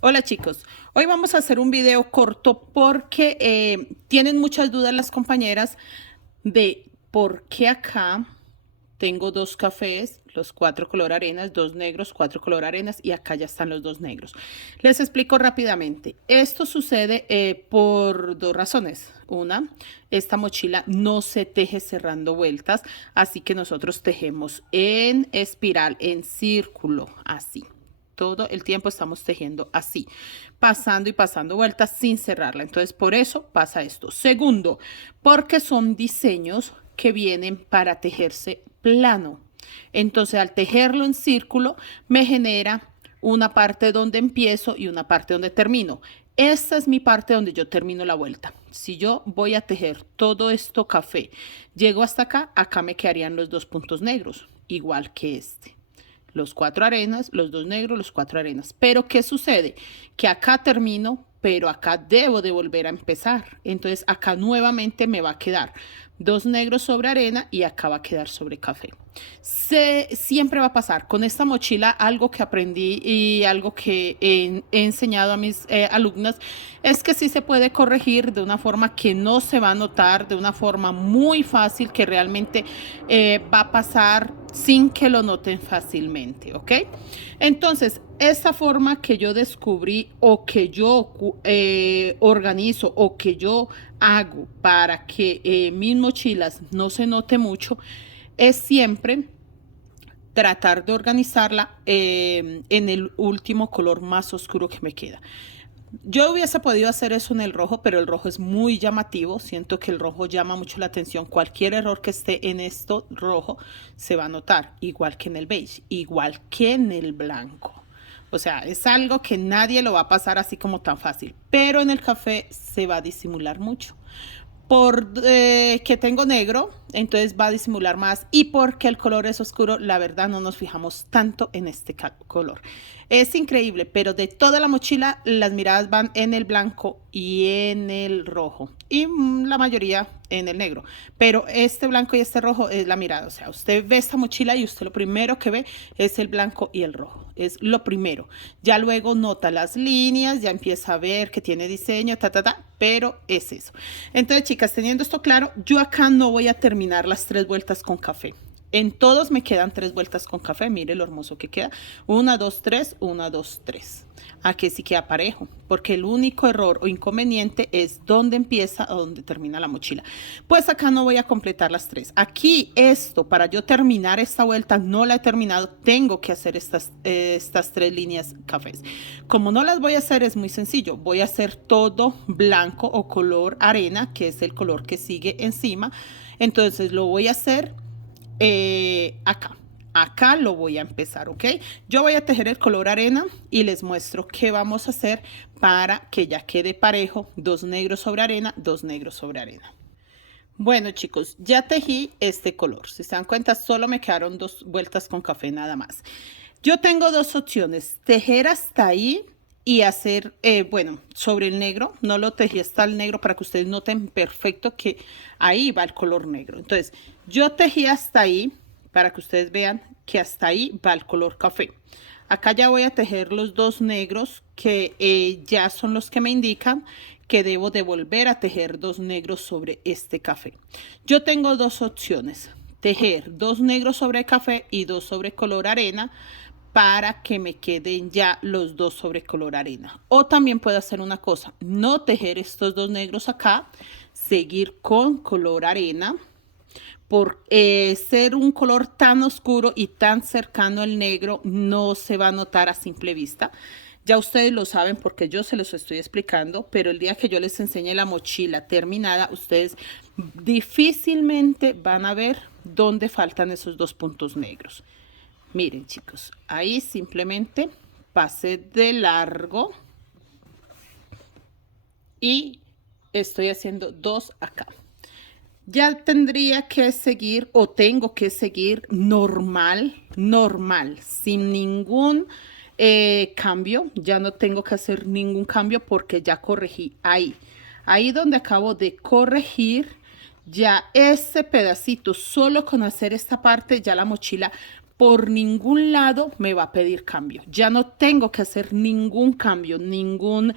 Hola chicos, hoy vamos a hacer un video corto porque tienen muchas dudas las compañeras de por qué acá tengo dos cafés, los cuatro color arenas, dos negros, cuatro color arenas y acá ya están los dos negros. Les explico rápidamente. Esto sucede por dos razones. Una, esta mochila no se teje cerrando vueltas, así que nosotros tejemos en espiral, en círculo, así. Todo el tiempo estamos tejiendo así, pasando y pasando vueltas sin cerrarla. Entonces, por eso pasa esto. Segundo, porque son diseños que vienen para tejerse plano. Entonces, al tejerlo en círculo, me genera una parte donde empiezo y una parte donde termino. Esta es mi parte donde yo termino la vuelta. Si yo voy a tejer todo esto café, llego hasta acá, acá me quedarían los dos puntos negros, igual que este. Los cuatro arenas, los dos negros, los cuatro arenas. Pero ¿qué sucede? Que acá termino, pero acá debo de volver a empezar. Entonces acá nuevamente me va a quedar dos negros sobre arena y acá va a quedar sobre café. Siempre va a pasar con esta mochila. Algo que aprendí y algo que he enseñado a mis alumnas es que sí se puede corregir de una forma que no se va a notar, de una forma muy fácil que realmente va a pasar sin que lo noten fácilmente, ¿ok? Entonces, esa forma que yo descubrí o que yo organizo o que yo hago para que mis mochilas no se note mucho es siempre tratar de organizarla en el último color más oscuro que me queda. Yo hubiese podido hacer eso en el rojo, pero el rojo es muy llamativo. Siento que el rojo llama mucho la atención. Cualquier error que esté en esto rojo se va a notar, igual que en el beige, igual que en el blanco. O sea, es algo que nadie lo va a pasar así como tan fácil. Pero en el café se va a disimular mucho por que tengo negro, entonces va a disimular más y porque el color es oscuro, la verdad no nos fijamos tanto en este color. Es increíble, pero de toda la mochila las miradas van en el blanco y en el rojo y la mayoría en el negro, pero este blanco y este rojo es la mirada, o sea, usted ve esta mochila y usted lo primero que ve es el blanco y el rojo, es lo primero. Ya luego nota las líneas, ya empieza a ver que tiene diseño, pero es eso. Entonces, chicas, teniendo esto claro, yo acá no voy a terminar las tres vueltas con café. En todos me quedan tres vueltas con café. Mire lo hermoso que queda. Una, dos, tres, una, dos, tres. Aquí sí queda parejo, porque el único error o inconveniente es dónde empieza o dónde termina la mochila. Pues acá no voy a completar las tres. Aquí esto, para yo terminar esta vuelta, no la he terminado, tengo que hacer estas tres líneas cafés. Como no las voy a hacer, es muy sencillo. Voy a hacer todo blanco o color arena, que es el color que sigue encima. Entonces lo voy a hacer acá. Acá lo voy a empezar, ¿ok? Yo voy a tejer el color arena y les muestro qué vamos a hacer para que ya quede parejo. Dos negros sobre arena, dos negros sobre arena. Bueno, chicos, ya tejí este color. Si se dan cuenta, solo me quedaron dos vueltas con café nada más. Yo tengo dos opciones, tejer hasta ahí y hacer, bueno, sobre el negro, no lo tejí hasta el negro para que ustedes noten perfecto que ahí va el color negro. Entonces, yo tejí hasta ahí para que ustedes vean que hasta ahí va el color café. Acá ya voy a tejer los dos negros que ya son los que me indican que debo de volver a tejer dos negros sobre este café. Yo tengo dos opciones, tejer dos negros sobre café y dos sobre color arena para que me queden ya los dos sobre color arena. O también puedo hacer una cosa, no tejer estos dos negros acá, seguir con color arena por ser un color tan oscuro y tan cercano al negro, no se va a notar a simple vista. Ya ustedes lo saben porque yo se los estoy explicando, pero el día que yo les enseñe la mochila terminada, ustedes difícilmente van a ver dónde faltan esos dos puntos negros. Miren, chicos, ahí simplemente pasé de largo y estoy haciendo dos acá. Ya tendría que seguir o tengo que seguir normal, sin ningún cambio. Ya no tengo que hacer ningún cambio porque ya corregí ahí. Ahí donde acabo de corregir, ya ese pedacito, solo con hacer esta parte, ya la mochila por ningún lado me va a pedir cambio. Ya no tengo que hacer ningún cambio, ninguna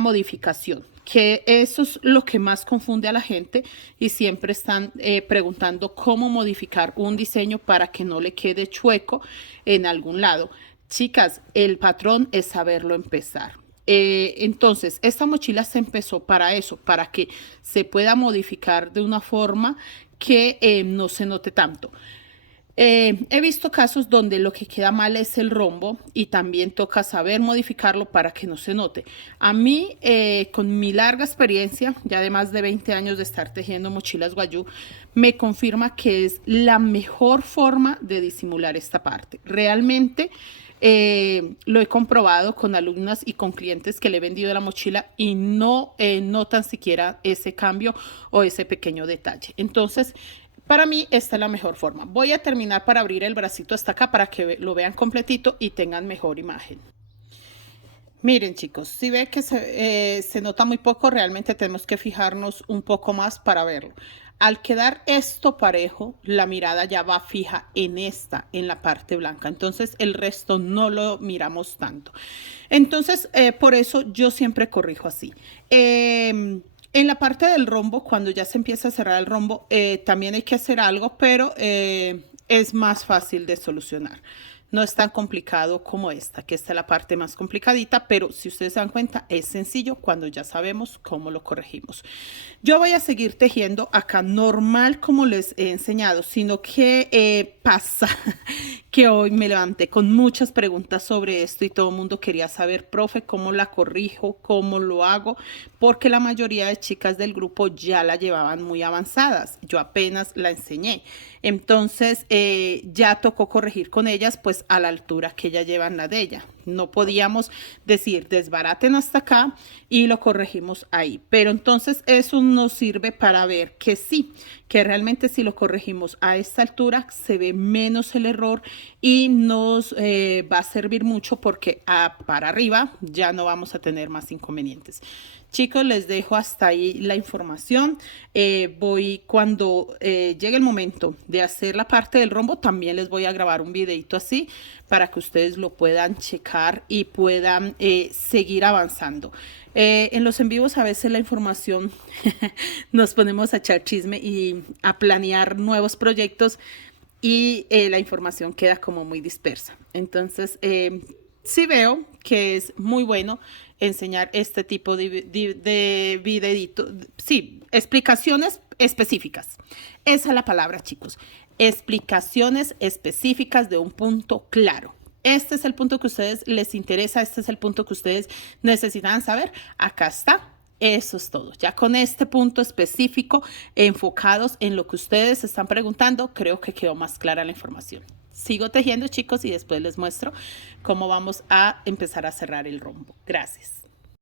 modificación. Que eso es lo que más confunde a la gente y siempre están preguntando cómo modificar un diseño para que no le quede chueco en algún lado. Chicas, el patrón es saberlo empezar. Entonces, esta mochila se empezó para eso, para que se pueda modificar de una forma que no se note tanto. He visto casos donde lo que queda mal es el rombo y también toca saber modificarlo para que no se note. A mí, con mi larga experiencia, ya de más de 20 años de estar tejiendo mochilas Wayuu, me confirma que es la mejor forma de disimular esta parte. Realmente lo he comprobado con alumnas y con clientes que le he vendido la mochila y no notan siquiera ese cambio o ese pequeño detalle. Entonces, para mí esta es la mejor forma. Voy a terminar para abrir el bracito hasta acá para que lo vean completito y tengan mejor imagen. Miren chicos, si ve que se nota muy poco, realmente tenemos que fijarnos un poco más para verlo. Al quedar esto parejo, la mirada ya va fija en la parte blanca. Entonces el resto no lo miramos tanto. Entonces, por eso yo siempre corrijo así. En la parte del rombo, cuando ya se empieza a cerrar el rombo, también hay que hacer algo, pero es más fácil de solucionar. No es tan complicado como esta, que esta es la parte más complicadita, pero si ustedes se dan cuenta, es sencillo cuando ya sabemos cómo lo corregimos. Yo voy a seguir tejiendo acá normal como les he enseñado, sino que pasa que hoy me levanté con muchas preguntas sobre esto y todo el mundo quería saber, profe, cómo la corrijo, cómo lo hago, porque la mayoría de chicas del grupo ya la llevaban muy avanzadas. Yo apenas la enseñé. Entonces ya tocó corregir con ellas pues a la altura que ya llevan la de ella. No podíamos decir desbaraten hasta acá y lo corregimos ahí. Pero entonces eso nos sirve para ver que sí, que realmente si lo corregimos a esta altura se ve menos el error y nos va a servir mucho porque para arriba ya no vamos a tener más inconvenientes. Chicos, les dejo hasta ahí la información. Voy cuando llegue el momento de hacer la parte del rombo, también les voy a grabar un videito así para que ustedes lo puedan checar y puedan seguir avanzando. En los en vivos a veces la información nos ponemos a echar chisme y a planear nuevos proyectos y la información queda como muy dispersa. Entonces, sí veo que es muy bueno enseñar este tipo de videito, sí, explicaciones específicas. Esa es la palabra, chicos. Explicaciones específicas de un punto claro. Este es el punto que a ustedes les interesa, este es el punto que ustedes necesitan saber. Acá está. Eso es todo. Ya con este punto específico, enfocados en lo que ustedes están preguntando, creo que quedó más clara la información. Sigo tejiendo, chicos, y después les muestro cómo vamos a empezar a cerrar el rombo. Gracias.